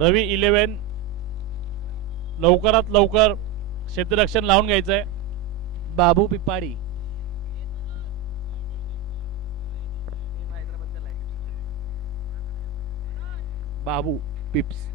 रवी 11 लवकरात लवकर क्षेत्ररक्षण लावून घ्यायचंय. बाबू पिपाडी बाबू पिप्स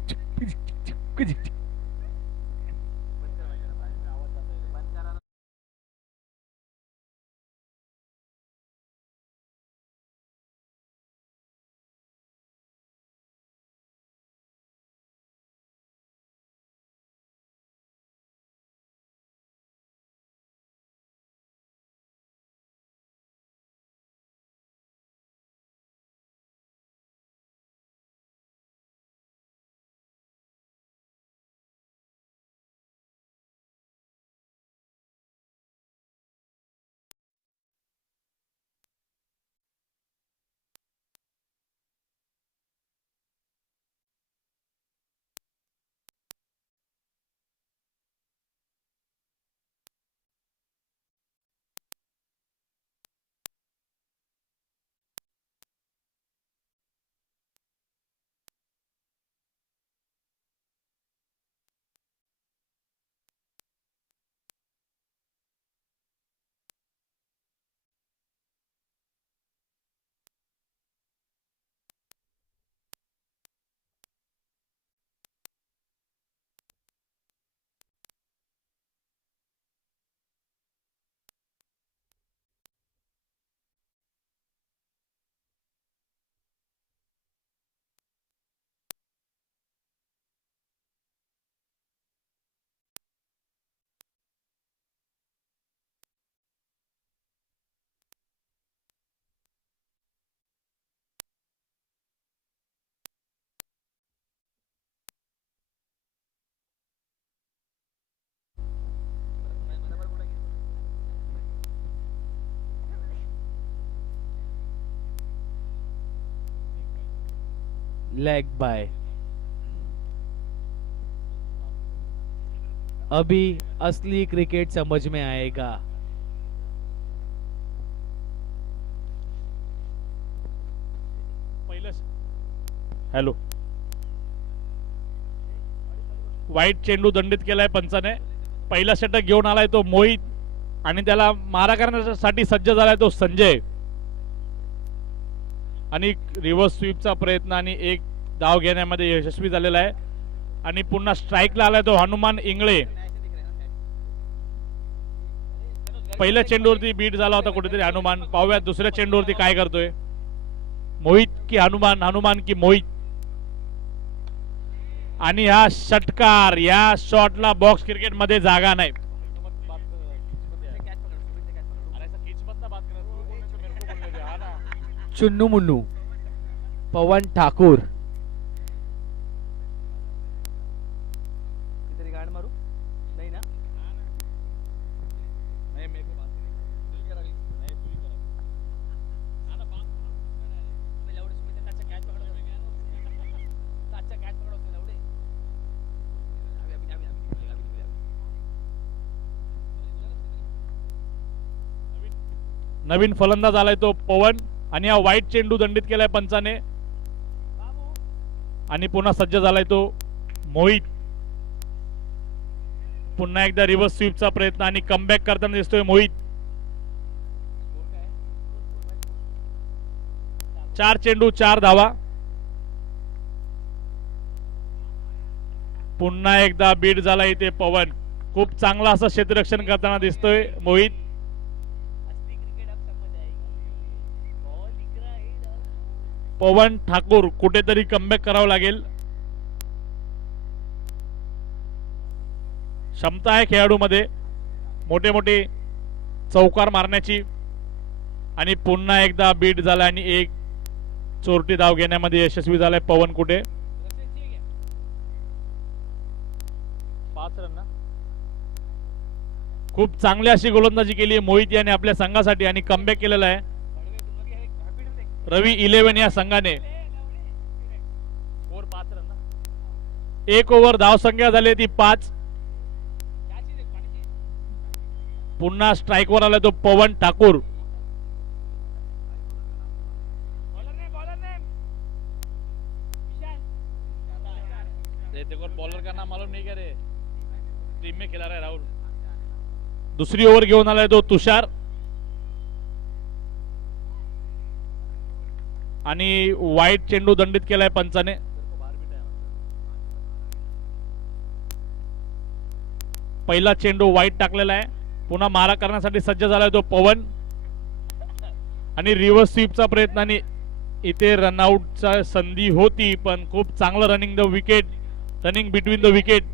लेग बाय. अभी असली क्रिकेट समझ में आएगा. हॅलो. वाईट चेंडू दंडित केलाय पंचाने. पहिला षटक घेऊन आलाय तो मोहित आणि त्याला मारा करण्यासाठी सज्ज झालाय तो संजय. आणि रिव्हर्स स्वीपचा प्रयत्न आणि एक धाव घेण्यामध्ये यशस्वी झालेला आहे. आणि पुन्हा स्ट्राईकला आलाय तो हनुमान इंगळे. पहिल्या चेंडूवरती बीट झाला होता कुठेतरी हनुमान. पाहूयात दुसऱ्या चेंडूवरती काय करतोय मोहित की हनुमान, हनुमान की मोहित. आणि हा षटकार, या शॉटला बॉक्स क्रिकेट मध्ये जागा नाही. चुन्नू मुन्नू पवन ठाकूर. नवीन फलंदाज आलाय तो पवन. आणि हा वाईट चेंडू दंडित केलाय पंचाने. आणि पुन्हा सज्ज झालाय तो मोहित. पुन्हा एकदा रिव्हर्स स्वीपचा प्रयत्न आणि कमबॅक करताना दिसतोय मोहित. 4 चेंडू 4 धावा. पुन्हा एकदा बीट झाला इथे पवन. खूप चांगला असं क्षेत्ररक्षण करताना दिसतोय मोहित. पवन ठाकूर कुठेतरी कमबॅक करावं लागेल. क्षमता आहे खेळाडूमध्ये मोठे मोठे चौकार मारण्याची. आणि पुन्हा एकदा बीट झाला आणि एक चोरटी धाव घेण्यामध्ये यशस्वी झालाय पवन कुठे. 5 रन. खूप चांगली अशी गोलंदाजी केली आहे मोहित याने आपल्या संघासाठी आणि कमबॅक केलेला आहे रवी 11 या संघाने. 1 ओव्हर धाव संख्या झाली ती 5. पुन्हा स्ट्राईकवर आला तो पवन ठाकूर. राहुल. दुसरी ओव्हर घेऊन आलाय तो तुषार आणि वाईट चेंडू दंडित केलाय पंचाने. पहिला चेंडू वाईट टाकलेला आहे. पुन्हा मारा करण्यासाठी सज्ज झालाय तो पवन आणि रिव्हर्स स्वीपचा प्रयत्न आणि इथे रनआउटचा संधी होती पण खूप चांगलं running the wicket, running between the wicket.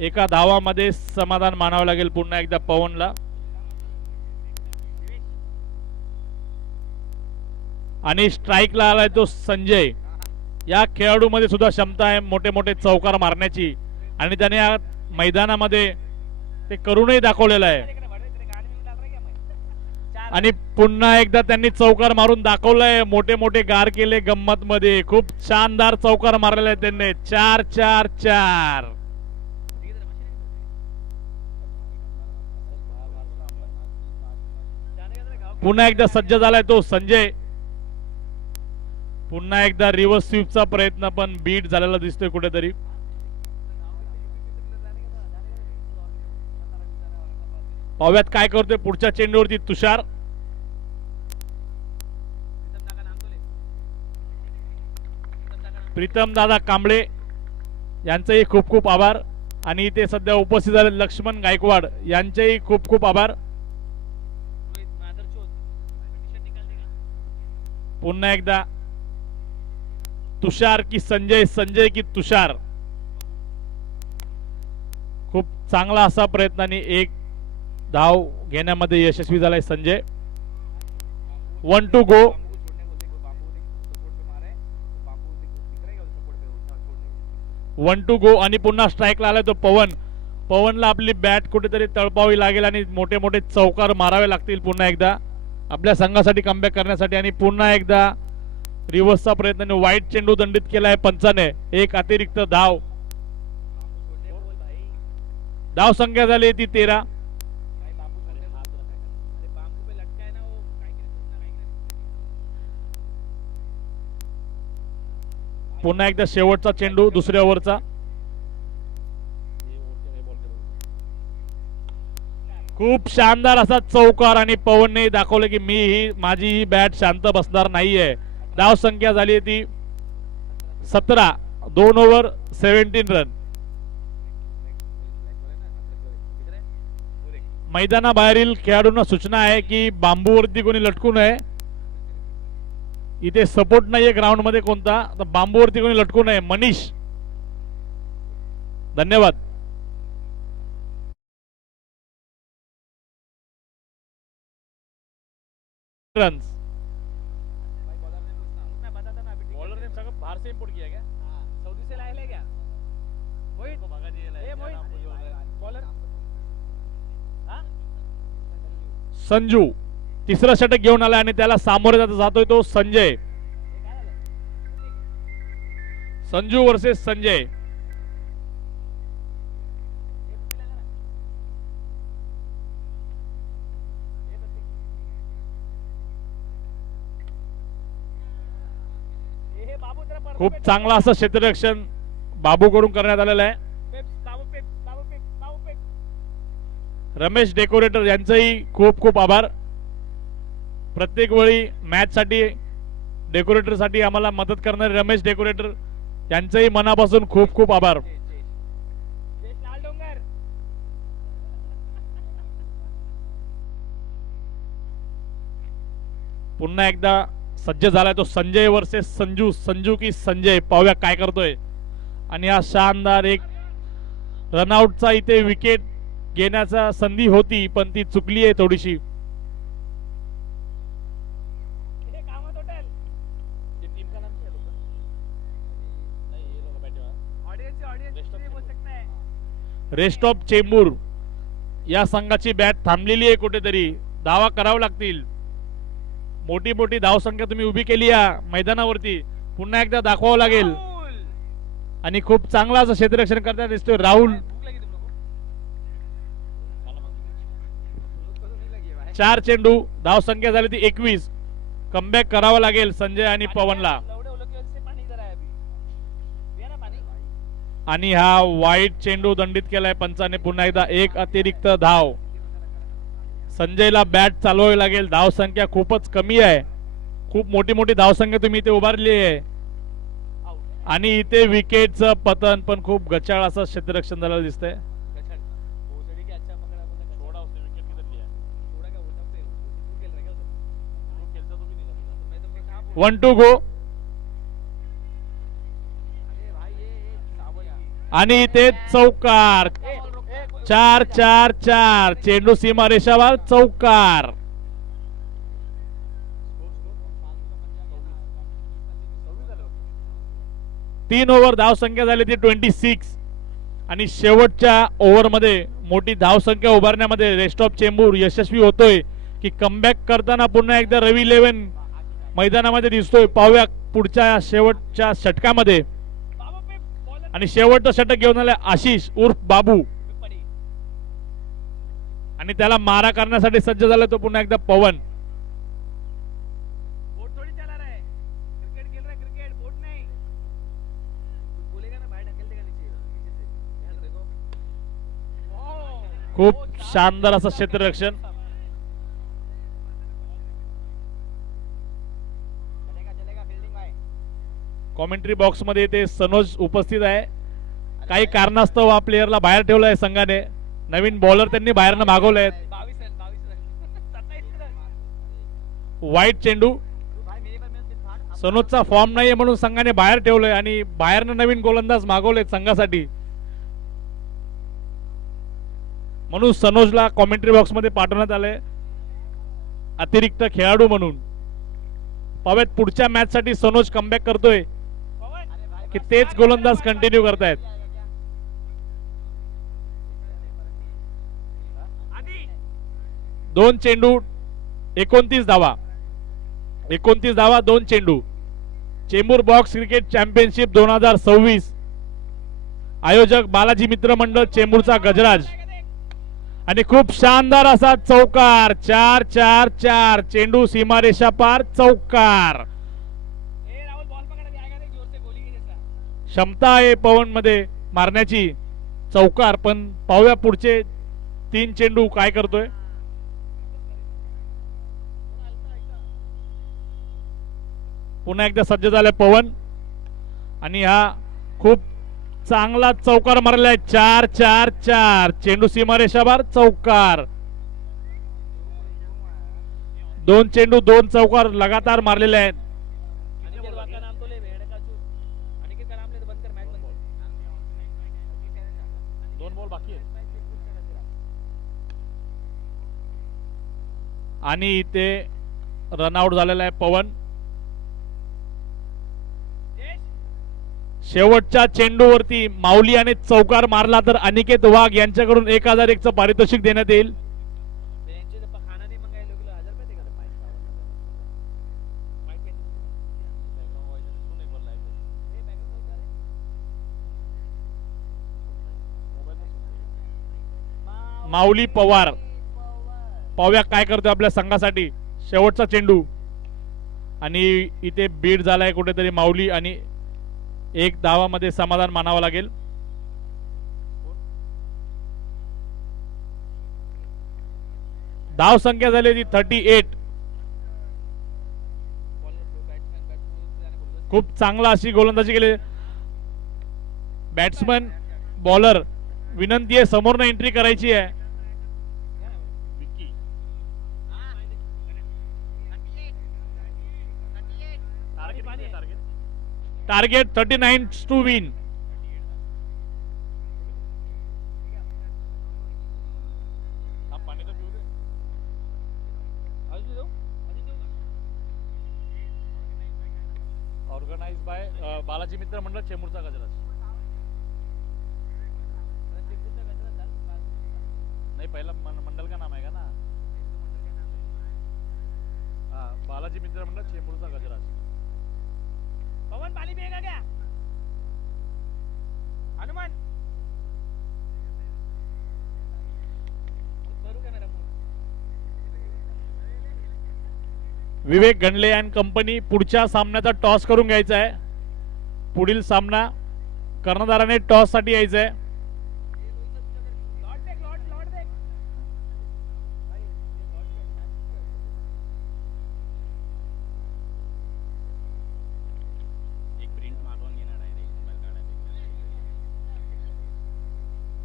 एका धावामध्ये समाधान मानावं लागेल पुन्हा एकदा पवनला. आणि स्ट्राईकला आलाय तो संजय. या खेळाडूमध्ये सुद्धा क्षमता आहे मोठे मोठे चौकार मारण्याची आणि त्याने या मैदानामध्ये ते करूनही दाखवलेलं आहे. आणि पुन्हा एकदा त्यांनी चौकार मारून दाखवलंय. मोठे मोठे गार केले गंमत मध्ये. खूप शानदार चौकार मारलेले आहेत त्यांनी. 4-4-4. पुन्हा एकदा सज्ज झालाय तो संजय. पुन्हा एकदा रिव्हर्स स्वीपचा प्रयत्न पण बीट झालेला दिसतोय कुठेतरी. पाहुयात काय करतोय पुढच्या चेंडूवरती तुषार. प्रीतम दादा कांबळे यांचेही खूप खूप आभार आणि इथे सध्या उपस्थित झाले लक्ष्मण गायकवाड यांचेही खूप खूप आभार. पुन्हा एकदा तुषार की संजय, संजय की तुषार. खूप चांगला असा प्रयत्न आणि एक धाव घेण्यामध्ये यशस्वी झालाय Sanjay. 1 to go. 1 to go आणि पुन्हा स्ट्राईकला आलाय तो पवन. पवनला आपली बॅट कुठेतरी तळपावी लागेल आणि मोठे मोठे चौकार मारावे लागतील पुन्हा एकदा आपल्या संघासाठी कमबॅक करण्यासाठी. आणि पुन्हा एकदा रिव्हर्सचा प्रयत्न. वाईट चेंडू दंडित केलाय पंचाने. एक अतिरिक्त धाव. धाव संख्या झाली ती 13. पुन्हा एकदा शेवटचा चेंडू दुसऱ्या ओव्हरचा. खूप शानदार असा चौकार आणि पवनने दाखवलं की माझी ही बॅट शांत बसणार नाहीये. धाव संख्या झाली ती 17. 2 ओव्हर 17 रन. मैदानाबाहेरील खेळाडूंना सूचना आहे की बांबूवरती कोणी लटकू नये. इथे सपोर्ट नाहीये ग्राउंड मध्ये कोणता, तर बांबूवरती कोणी लटकू नये. मनीष धन्यवाद. रन्स बॉलर ने सगळं बाहर से इंपोर्ट किया क्या? सऊदी से लाए ले क्या? मोहित ए मोहित बॉलर हां संजू तिसरा षटक घेऊन आला आणि त्याला सामोरे जातोय तो संजय. संजू वर्सेस संजय. खूप चांगला असं क्षेत्ररक्षण बाबूकडून करण्यात आलेलं आहे. रमेश डेकोरेटर यांचंही खूप खूप आभार. प्रत्येक वेळी मॅच साठी डेकोरेटर साठी आम्हाला मदत करणारे रमेश डेकोरेटर यांचंही मनापासून खूप खूप आभार. पुन्हा एकदा सज्ज झालाय तो संजय वर्सेस संजू. संजू की संजय. पाहूया काय करतोय. आणि हा शानदार एक रनआउटचा इथे विकेट घेण्याचा संधी होती पण ती चुकली आहे थोडीशी. रेस्ट ऑफ चेंबूर या संघाची बॅट थांबलेली आहे कुठेतरी. धावा करावं लागतील. मोठी मोठी धावसंख्या तुम्ही उभी केली या मैदानावरती. पुन्हा एकदा दाखवावं लागेल. आणि खूप चांगला असं क्षेत्ररक्षण करता दिसतोय राहुल. 4 चेंडू. धावसंख्या झाली ती 21. कमबॅक करावं लागेल संजय आणि पवनला. आणि हा वाईट चेंडू दंडित केलाय पंचाने पुन्हा एकदा एक अतिरिक्त धाव. संजयला बॅट चालवावी लागेल. धाव संख्या खूपच कमी आहे. खूप मोठी मोठी धावसंख्या तुम्ही इथे उभारली आहे आणि इथे विकेटचं पतन पण खूप गचाळ असं क्षेत्ररक्षण झालेलं दिसतंय. वन टू गो आणि इथे चौकार. 4-4-4 चेंडू सीमा रेषावर चौकार. तीन ओव्हर धाव संख्या झाली ती 26 आणि शेवटच्या ओव्हर मध्ये मोठी धाव संख्या उभारण्यामध्ये रेस्ट ऑफ चेंबूर यशस्वी होतोय की कमबॅक करताना पुन्हा एकदा रवी 11 मैदानामध्ये दिसतोय. पाहूया पुढच्या शेवटच्या षटकामध्ये आणि शेवटचं षटक घेऊन आलाय आशिष उर्फ बाबू आणि त्याला मारा करण्यासाठी सज्ज झाला तो पुन्हा एकदा पवन. खूप शानदार असं क्षेत्ररक्षण. कॉमेंट्री बॉक्स मध्ये ते सनोज उपस्थित आहे. काही कारणास्तव हा प्लेयरला बाहेर ठेवलं आहे संघाने. नवीन बॉलर त्यांनी बाहेरनं मागवले. वाईट चेंडू. सनोजचा फॉर्म नाहीये म्हणून संघाने बाहेर ठेवलंय आणि बाहेरनं नवीन गोलंदाज मागवले संघासाठी म्हणून सनोजला कॉमेंट्री बॉक्स मध्ये पाठवण्यात आले अतिरिक्त खेळाडू म्हणून. पावेत पुढच्या मॅच साठी सनोज कमबॅक करतोय की तेच गोलंदाज कंटिन्यू करतायत. दोन चेंडू 29 धावा. 29 धावा 2 चेंडू. चेंबूर बॉक्स क्रिकेट चॅम्पियनशिप 2026 आयोजक बालाजी मित्र मंडळ चेंबूरचा गजराज आणि खूप शानदार असा चौकार. 4-4-4 चेंडू सीमारेषा पार चौकार. क्षमता आहे पवन मध्ये मारण्याची चौकार. पण पाहूया पुढचे 3 चेंडू काय करतोय. पुन्हा एकदा सज्ज झालाय पवन आणि हा खूप चांगला चौकार मारलाय. 4-4-4 चेंडू सीमारेषावर चौकार. 2 चेंडू 2 चौकार लगातार मारलेले आहेत. आणि इथे रनआउट झालेला आहे पवन. शेवटच्या चेंडूवरती माऊली आणि चौकार मारला तर अनिकेत वाघ यांच्याकडून 1001 चं पारितोषिक देण्यात येईल. माऊली पवार पाहूया काय करतोय आपल्या संघासाठी. शेवटचा चेंडू आणि इथे बीड झालाय कुठेतरी माऊली आणि 1 धावामध्ये समाधान मानावं लागेल. धाव संख्या झाली होती 38. खूप चांगला अशी गोलंदाजी केली. बॅट्समन बॉलर विनंती आहे समोरनं एंट्री करायची आहे. Target 39 to win. Organise by Balaji Mitra Mandal चेंबूरचा गजराज. नहीं पहला मंडल का नाम है ना. बालाजी मित्र मंडळ चेंबूरचा गजराज. पवन पानी पिएगा क्या? हनुमान विवेक गणले अँड कंपनी पुढच्या सामन्याचा टॉस करून घ्यायचा आहे. पुढील सामना कर्णधाराने टॉस साठी यायचंय. लॉट देख लॉट देख भाई, लॉट देख.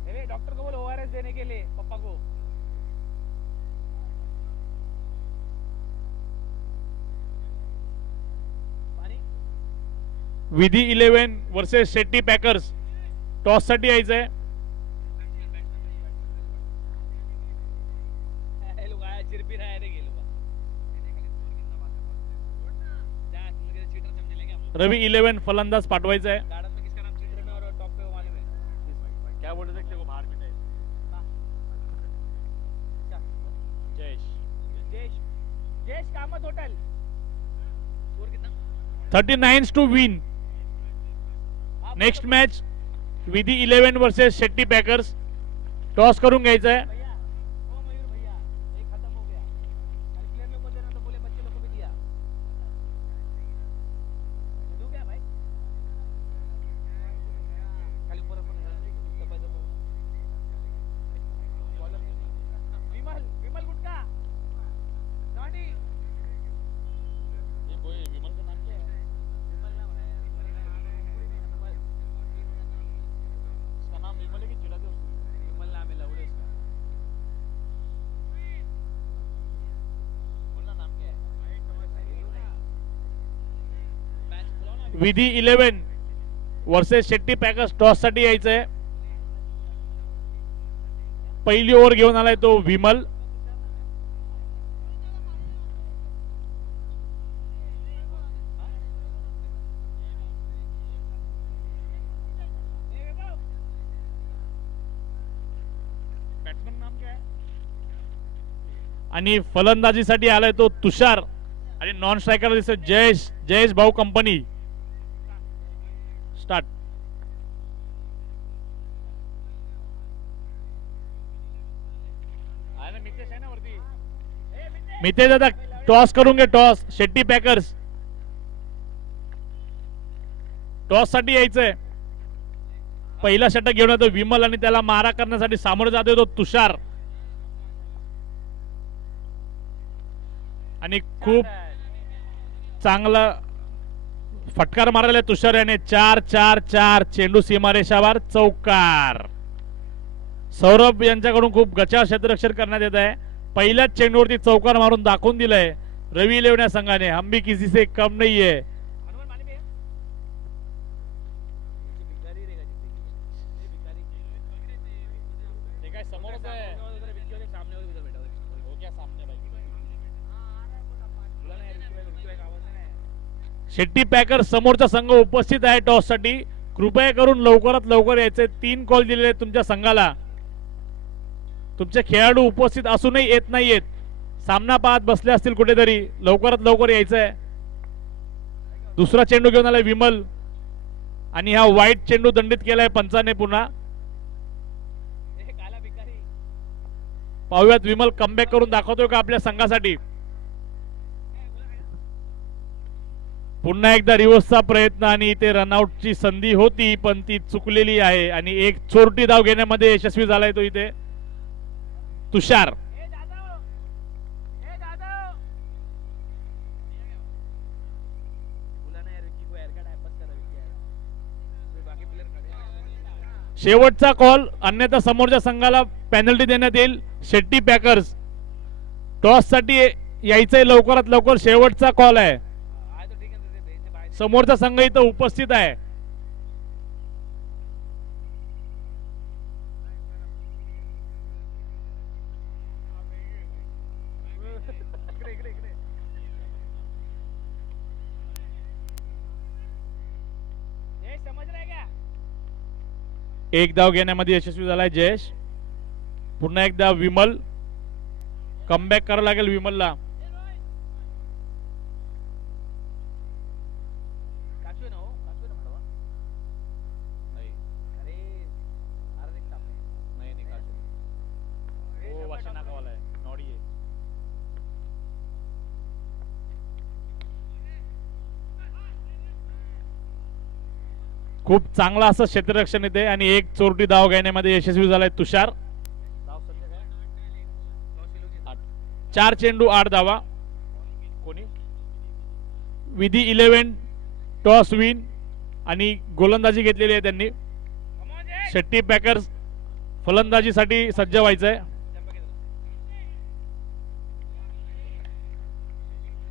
ए, डॉक्टर को बोलो ORS देने के लिए पप्पा को. पाणी. विधी 11 वर्सेस शेट्टी पॅकर्स. टॉस साठी यायचंय. हे लोक आया चिरपी रहा है रे, गेलो बा. जा, तुम लोग चीटर समझ लेंगे हम लोग. रवी 11 फलंदाज पाठवायचा आहे. गार्डन में किसका नाम चीटर में और टॉप पे वो मालूम है. क्या बोलते थे को बाहर मिटाय. क्या? जयेश जयेश जयेश कामत होटल. स्कोर कितना? 39 टू विन. नेक्स्ट मॅच विधी 11 वर्सेस शेट्टी पॅकर्स. टॉस करून घ्यायचा आहे. भैया ओ मयूर भैया, एक खत्म हो गया. कल प्लेयर लोग को देना तो बोले बच्चे लोग को भी दिया. दूं क्या भाई? खाली ऊपर ऊपर दबा. बॉलर विमल गुटका नॉटी. ये बोय विमल का नाम क्या है? विमल नाम है. इसका नाम विमल है कि चिढ़ाते उसको? विमल नाम है लवड़े उसका. बोलना नाम क्या है? मैच खुलाओ ना. विधी 11 वर्सेस शेट्टी पॅकर्स. टॉस साठी यायचंय. पहिली ओव्हर घेऊन आलाय तो विमल. बॅट्समन नाम क्या है? आणि फलंदाजीसाठी आलाय तो तुषार. आणि नॉन स्ट्रायकर दिसतो जयेश भाऊ कंपनी. स्टार्ट. मितेश दादा टॉस करून घे. Toss Shetty packers. टॉस साठी यायचंय. पहिला षटक घेऊन येतो विमल आणि त्याला मारा करण्यासाठी सामोरं जातोय तो तुषार. आणि खूप चांगला फटकार मारलेला आहे तुषार याने. 4-4-4 चेंडू सीमारेषावर चौकार. सौरभ यांच्याकडून खूप गचाळ क्षेत्ररक्षण करण्यात येत आहे. पहिल्याच चेंडूवरती चौकार मारून दाखवून दिलंय रवी 11 या संघाने. हम भी किसी से कम नहीं है. हनुमान पानी में भिखारी रहेगा जिंदगी. ये भिखारी ते काय समोरच आहे. उधर विक्की भाई सामने उधर बैठा हुआ. हो क्या सामने भाई. बोला ना यार, विक्की भाई का आवाज नाही आहे. शेट्टी पॅकर समोरचा संघ उपस्थित आहे टॉस साठी. कृपया करून लवकरात लवकर यायचे. 3 कॉल दिलेले आहेत तुमच्या संघाला. तुमचे खेळाडू उपस्थित असूनही येत नाहीयेत. सामना पाहत बसले असतील कुठेतरी. लवकरात लवकर यायचंय. दुसरा चेंडू घेऊन आलाय विमल आणि हा वाईट चेंडू दंडित केलाय पंचाने पुन्हा. ए काला भिखारी. पाहूयात विमल कमबॅक करून दाखवतोय का आपल्या संघासाठी. पुन्हा एकदा रिव्हर्सचा प्रयत्न आणि इथे रनआउटची संधी होती पण ती चुकलेली आहे आणि एक चोरटी धाव घेण्यामध्ये यशस्वी झालाय तो इथे तुषार. ए दादा, ए दादा. बोला ना यार, विक्की को यार का टाइम पास कर रहा विक्की यार. कोई बाकी प्लेयर खड़े हैं. शेवटचा कॉल अन्यथा समोरच्या संघाला पेनल्टी देण्यात येईल. शेट्टी पॅकर्स टॉस साठी यायचंय लवकरात लवकर. शेवटचा कॉल आहे. आए तो ठीक है, दे इसे बाहर. समोरचा संघ इथं उपस्थित आहे. इकडे इकडे इकडे. ये समझ रहा है क्या? एक धाव घेण्यामध्ये यशस्वी झालाय जयेश. पुन्हा एकदा विमल. कमबॅक करावं लागेल विमलला. काचू ना हो, काचू ना मॅडम. नाही अरे अरे एक सामने. नाही नाही काचू. हो वाशा नाकावाला आहे. नॉडी आहे. खूप चांगला असं क्षेत्ररक्षण येते आणि एक चोरटी धाव घेण्यामध्ये यशस्वी झालाय तुषार. 4 चेंडू 8 धावा. कोणी विधी 11 टॉस विन आणि गोलंदाजी घेतलेली आहे त्यांनी. शेट्टी पॅकर्स फलंदाजीसाठी सज्ज व्हायचंय.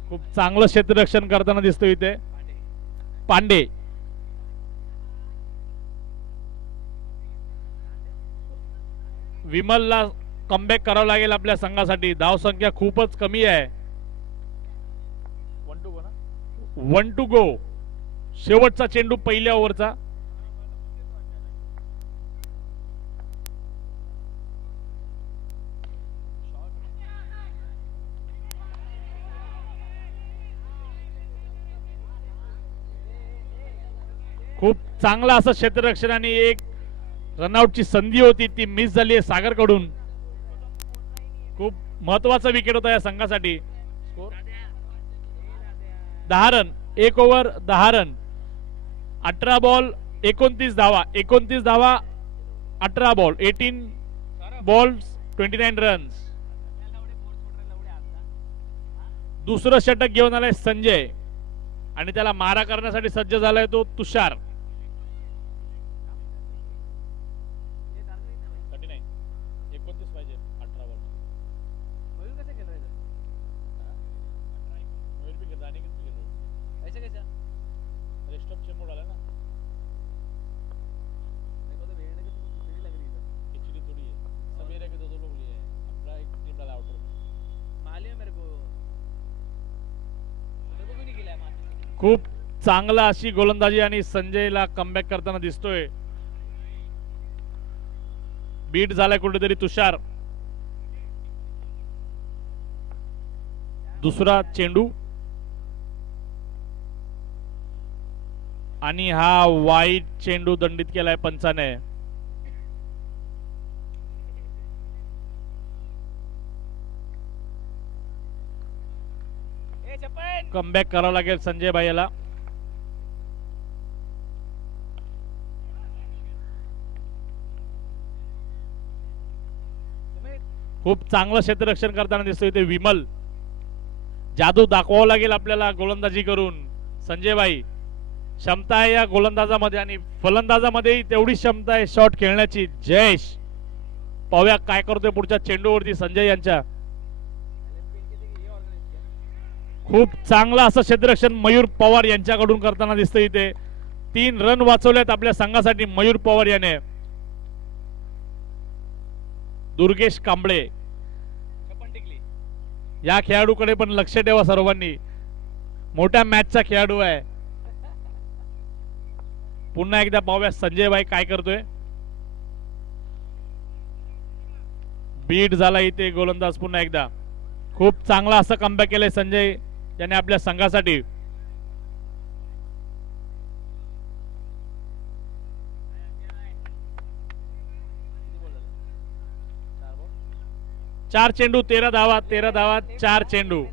खूप चांगलं क्षेत्ररक्षण करताना दिसतो इथे पांडे. विमलला कमबॅक करावं लागेल आपल्या संघासाठी. धाव संख्या खूपच कमी आहे. 1 टू गो. शेवटचा चेंडू पहिल्या ओव्हरचा. खूप चांगला असं क्षेत्ररक्षण आणि एक रनआउटची संधी होती ती मिस झाली आहे सागर कडून. खूप महत्वाचा विकेट होता या संघासाठी. 10 रन. 1 over 10 run. 18 बॉल 29 धावा. 29 धावा 18 बॉल. 18 balls 29 runs. दुसरं षटक घेऊन आलाय संजय आणि त्याला मारा करण्यासाठी सज्ज झालाय तो तुषार. 29 पाहिजे 18 बॉल. मयूर कैसे खेल रहा है इधर? मयूर भी खेल रहा है, अनिकेत भी खेल रहा है. ऐसे कैसा? रेस्ट ऑफ चेंबूर डाला ना. मेरे को तो भेड़ने की तो कुछ लग रही है. खिचड़ी थोड़ी है. सवेरे के 2 लोग लिए हैं. अपना एक टीम डाला आउटर में. मालूम है मेरे को भी नहीं खिलाया मालूम. खूप चांगला अशी गोलंदाजी आणि संजयला कमबॅक करताना दिसतोय. बीट झालाय कुठेतरी तुषार. दुसरा चेंडू आणि हा वाईट चेंडू दंडित केलाय पंचाने. ए चप्पन. कमबॅक करावं लागेल संजय भाईला. सुमित. खूप चांगलं क्षेत्ररक्षण करताना दिसतोय ते विमल. जादू दाखवावं लागेल आपल्याला गोलंदाजी करून. संजय भाई क्षमता आहे या गोलंदाजामध्ये आणि फलंदाजामध्ये तेवढी क्षमता आहे शॉट खेळण्याची. जयेश पाहूया काय करतोय पुढच्या चेंडूवरती संजय यांच्या. खूप चांगलं असं क्षेत्ररक्षण मयूर पवार यांच्याकडून करताना दिसतंय इथे. 3 रन वाचवलेत आपल्या संघासाठी मयूर पवार याने. दुर्गेश कांबळे चप्पन टिकली. या खेळाडूकडे पण लक्ष ठेवा सर्वांनी. मोठ्या मॅचचा खेळाडू आहे. पुन्हा एकदा पाहूया संजय भाई काय करतोय. बीट झाला इथे गोलंदाज पुन्हा एकदा. खूप चांगला असं कमबॅक केलंय संजय याने आपल्या संघासाठी. चार चेंडू 13 धावा. 13 धावा 4 चेंडू.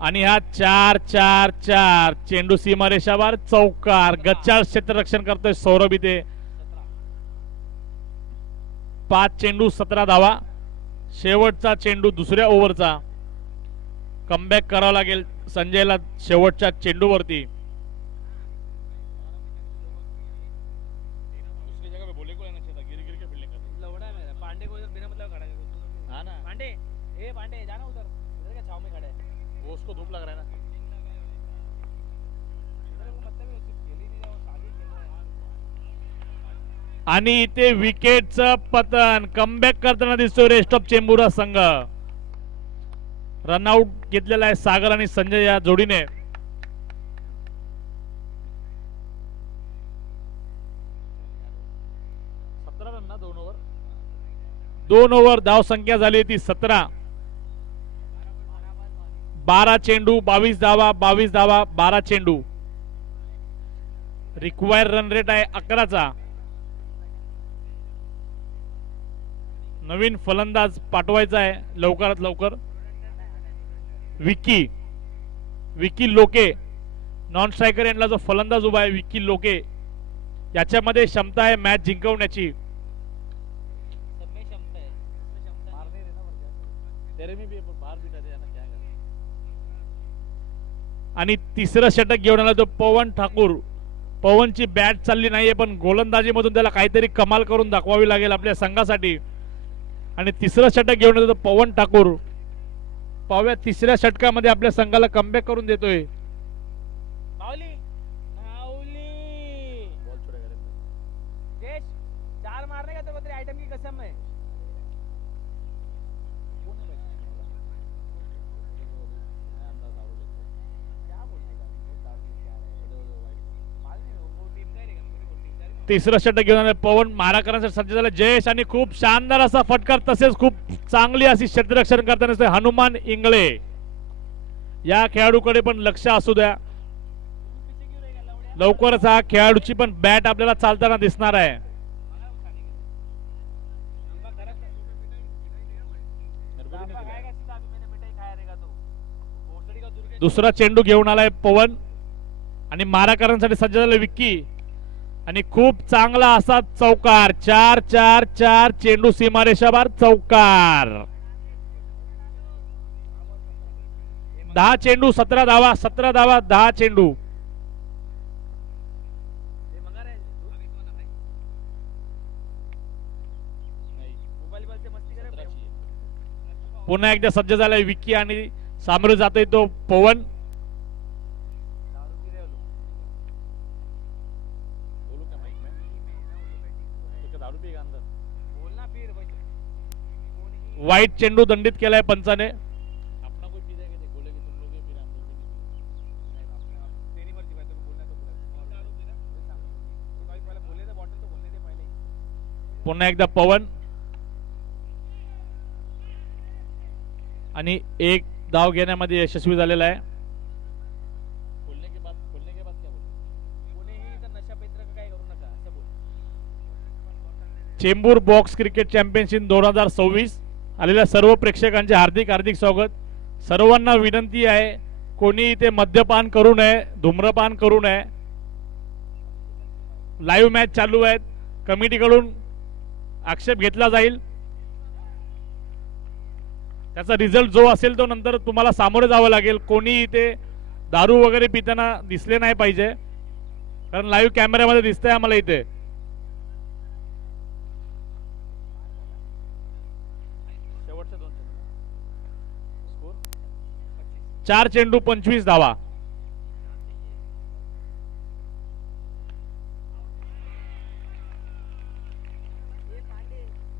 आणि हा 4-4-4 चेंडू सीमारेषावर चौकार. गच्चाळ क्षेत्ररक्षण करतोय सौरभ इथे. 5 चेंडू 17 धावा. शेवटचा चेंडू दुसऱ्या ओव्हरचा. कमबॅक करावं लागेल संजयला शेवटच्या चेंडूवरती. लौड़ा है मेरा. पांडे को इधर बिना मतलब खड़ा कर. हाँ ना. पांडे. ए पांडे जाना उधर. इधर क्या छाव में खड़ा है. वो उसको धूप लग रहा है ना. इधर को मतलब है उसकी खेल ही नहीं रहा. वो शादी खेल रहा है. आणि इथे विकेटचं पतन. कमबॅक करताना दिसतोय रेस्ट ऑफ चेंबूर संघ. रनआउट घेतलेला आहे सागर आणि संजय या जोडीने. दोन ओव्हर धाव संख्या झाली ती 17. 12 चेंडू 22 धावा. 22 धावा 12 चेंडू. रिक्वायर रन रेट आहे 11चा. नवीन फलंदाज पाठवायचा आहे लवकरात लवकर. विक्की विकी लोके, नॉन स्ट्रायकर एंडला जो फलंदाज उभा आहे विकी लोके, याच्यामध्ये क्षमता आहे मॅच जिंकवण्याची. सब में क्षमता है, इसमें क्षमता मार नहीं देना पड़ता तेरे में भी बाहर भी कर देना क्या करें. आणि तिसरं षटक घेऊन आला तो पवन ठाकूर. पवनची बॅट चालली नाहीये, पण गोलंदाजीमधून त्याला काहीतरी कमाल करून दाखवावी लागेल आपल्या संघासाठी. आणि तिसरं षटक घेऊन येतो पवन ठाकूर. पाहूया तिसऱ्या षटकामध्ये आपल्या संघाला कमबॅक करून देतोय. माऊली माऊली बॉल छोड़ेगा रे. देश 4 मारने का तो तेरे आइटम की कसम है. क्या बोलने का बहुत दारू लेके आ रहा है. मालूम नहीं वो टीम का ही रहेगा, मेरे को टीम का ही. तिसरं षटक घेऊन आले पवन. मारा करण्यासाठी सज्ज झाला जयेश आणि खूप शानदार असा फटकार, तसेच खूप चांगली अशी क्षेत्ररक्षण करताना दिसतोय हनुमान इंगळे. या खेळाडूकडे पण लक्ष असू द्या. पीछे क्यों रहेगा लवड़िया. लवकरच हा खेळाडूची पण बॅट आपल्याला चालताना दिसणार आहे. दुसरा चेंडू घेऊन आलाय पवन आणि मारा करण्यासाठी सज्ज झालं विक्की. आणि खूप चांगला असा चौकार. 4-4-4 चेंडू सीमारेषाबार चौकार. 10 चेंडू 17 धावा, 17 धावा 10 चेंडू. पुन्हा एकदा सज्ज झालाय विक्की आणि सामोरे जातोय तो पवन. बोलू क्या माइक में? तो क्या दारू पिएगा अंदर? बोलना फिर भाई. वाईट चेंडू दंडित केलाय पंचाने. अपना कोई पी जाएगा, बोलेगे तुम लोग फिर हम लोग भी नहीं तेरी मर्जी भाई, तेरे को बोलना है तो बोला. दारू दे ना. तो भाई पहले बोले थे बॉटल तो बोलने दे पहले ही. पुन्हा एकदा पवन आणि एक धाव घेण्यामध्ये यशस्वी झालेला आहे. खोलने के बाद क्या बोले? कोणीही तर नशा पेत्र काय करू नका असं बोल. चेंबूर बॉक्स क्रिकेट चॅम्पियनशिप 2026 आलेल्या सर्व प्रेक्षकांचे हार्दिक हार्दिक स्वागत. सर्वांना विनंती आहे, कोणी इथे मद्यपान करू नये, धूम्रपान करू नये. लाईव्ह मॅच चालू आहेत. कमिटीकडून आक्षेप घेतला जाईल. त्याचा रिझल्ट जो असेल तो नंतर तुम्हाला सामोरे जावं लागेल. कोणी इथे दारू वगैरे पिताना दिसले नाही पाहिजे, कारण लाईव्ह कॅमेऱ्यामध्ये दिसतंय आम्हाला इथे. शेवटचे 2 चेंडू. स्कोर 4 चेंडू 25 धावा.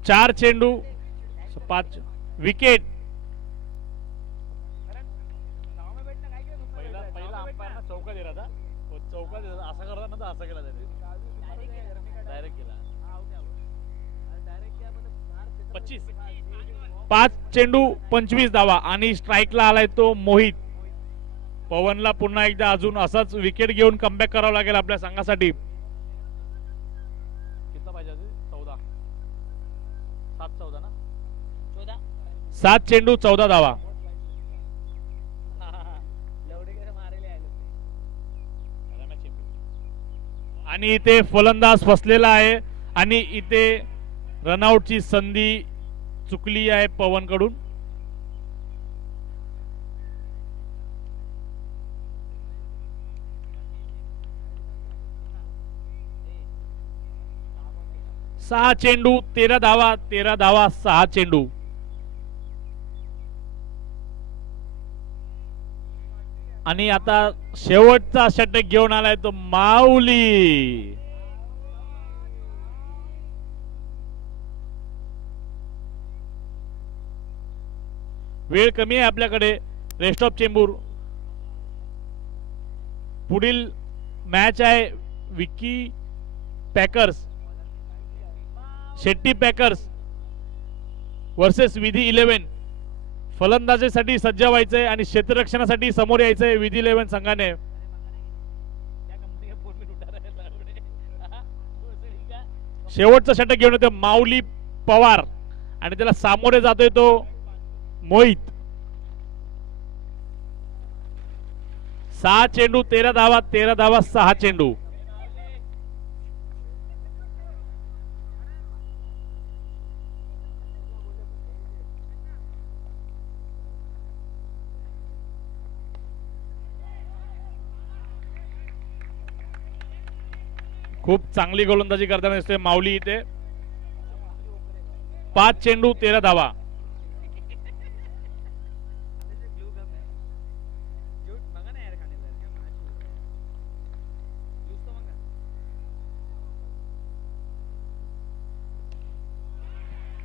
चार चेंडू 5 विकेट. गाव में बैठना काय केलं पहिला अंपायर ना चौका दे रहा था. वो चौका दे रहा था, असा करता ना तर असा केला त्याने. डायरेक्ट केला. डायरेक्ट क्या मतलब 25. 5 चेंडू 25 धावा आणि स्ट्राईकला आलाय तो मोहित. पवनला पुन्हा एकदा अजून असाच विकेट घेऊन कमबॅक करावं लागेल आपल्या संघासाठी. कितना पाहिजे होते? 14. 7-14 ना. 14. 7 चेंडू 14 धावा. लवडे के मारेले आले अरे मैं चेंबूर. आणि इथे फलंदाज फसलेला आहे आणि इथे रनआउटची संधी चुकली आहे पवन कडून. सहा चेंडू 13 धावा, 13 धावा 6 चेंडू. आणि आता शेवटचा षटक घेऊन आलाय तो माऊली. वेळ कमी आहे आपल्याकडे. Rest of Chembur. पुढील मॅच आहे Vicky packers, Shetty packers versus विधी 11. फलंदाजीसाठी सज्ज व्हायचंय आणि क्षेत्ररक्षणासाठी समोर यायचंय विधी 11 संघाने. क्या कंपनी का फोन में उठा रहा है लवडे. का शेवटचं षटक घेऊन येतो माऊली पवार आणि त्याला सामोरे जातोय तो मोहित. 6 चेंडू 13 धावा, 13 धावा 6 चेंडू. खूप चांगली गोलंदाजी करताना दिसतोय माऊली इथे. 5 चेंडू 13 धावा.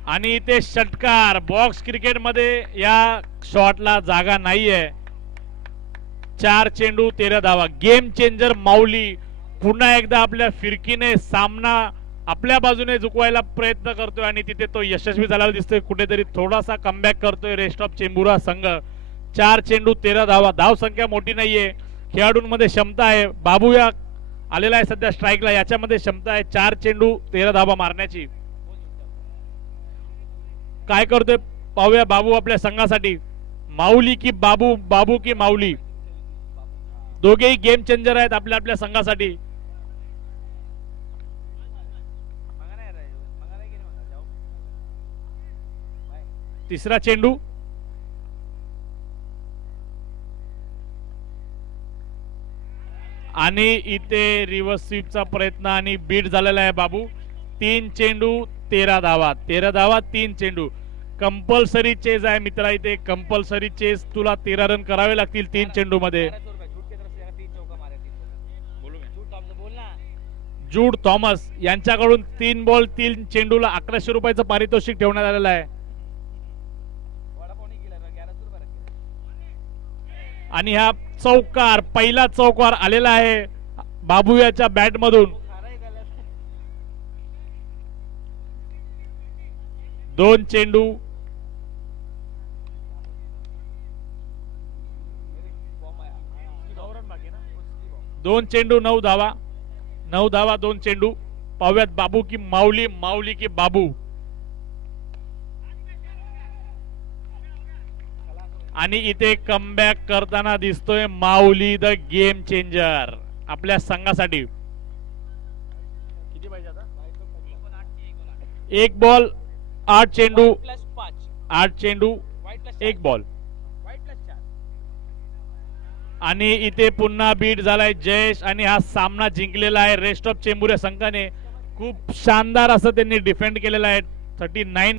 आणि इथे षटकार. बॉक्स क्रिकेट मध्ये या शॉटला जागा नाहीये. 4 चेंडू 13 धावा. गेम चेंजर माऊली पुन्हा एकदा आपल्या फिरकीने सामना आपल्या बाजूने झुकवायला प्रयत्न करतोय आणि तिथे तो यशस्वी झालेला दिसतोय. कुठेतरी थोडासा कमबॅक करतोय रेस्ट ऑफ चेंबुरा संघ. 4 चेंडू 13 धावा. धाव संख्या मोठी नाहीये. खेळाडूंमध्ये क्षमता आहे. बाबू या आलेला आहे सध्या स्ट्राईकला. याच्यामध्ये क्षमता आहे 4 चेंडू 13 धावा मारण्याची. काय करतोय पाहूया बाबू आपल्या संघासाठी. माऊली की बाबू, बाबू की माऊली, दोघेही गेम चेंजर आहेत आपल्या आपल्या संघासाठी. तिसरा चेंडू. आणि इथे रिव्हर्स स्वीपचा प्रयत्न आणि बीट झालेला आहे बाबू. 3 चेंडू 13 धावा. 13 धावा 3 चेंडू. कंपल्सरी चेज आहे मित्रा इथे. Compulsory chase. तुला 13 रन करावे लागतील 3 चेंडू मध्ये. जूड थॉमस यांच्याकडून 3 बॉल 3 चेंडूला 1100 रुपयाचं पारितोषिक ठेवण्यात आलेलं आहे. आणि हा चौकार, पहिला चौकार आलेला आहे बाबू याच्या बॅट मधून. 2 चेंडू 2 चेंडू 9 धावा. 9 धावा 2 चेंडू. पाहूयात बाबू की माऊली, माऊली की बाबू. आणि इथे कमबॅक करताना दिसतोय माऊली द गेम चेंजर आपल्या संघासाठी. किती पाहिजे आता? 1 बॉल 8 चेंडू. 8 चेंडू 1 बॉल. आणि इथे पुन्हा बीट झालाय जयेश आणि हा सामना जिंकलेला आहे रेस्ट ऑफ चेंबूर या संघाने. खूप शानदार असं त्यांनी डिफेंड केलेला आहे. 39